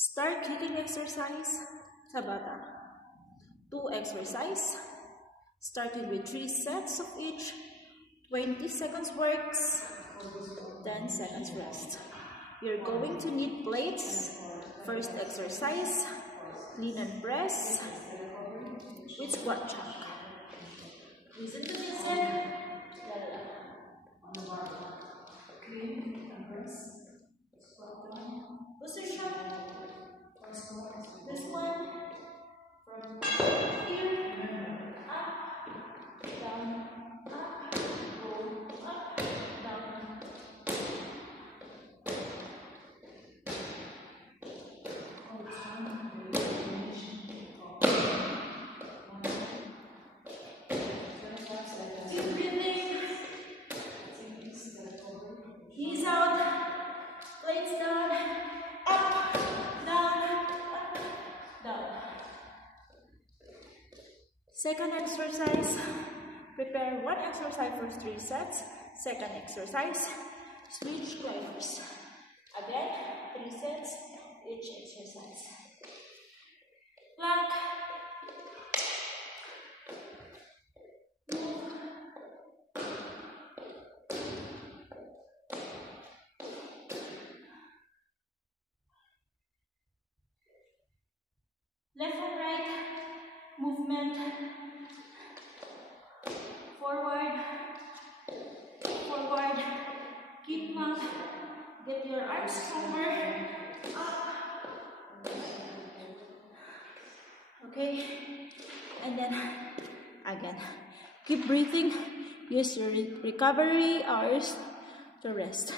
Start kicking exercise sa bata. 2 exercise, starting with 3 sets of each, 20 seconds works, 10 seconds rest. You're going to need plates. First exercise, clean and press with squat chuck. Listen to listen. Clean and press. Squat down. Position. This one from here up, down, up, go up, down. Keep breathing. Knees out, plates down, up, down, up, down. Second exercise, prepare 1 exercise for 3 sets. Second exercise, switch climbers. Again, 3 sets, each exercise. Plank. Left and right movement, forward, forward, keep plank, get your arms stronger, up, okay, and then again, keep breathing, use your recovery hours to rest.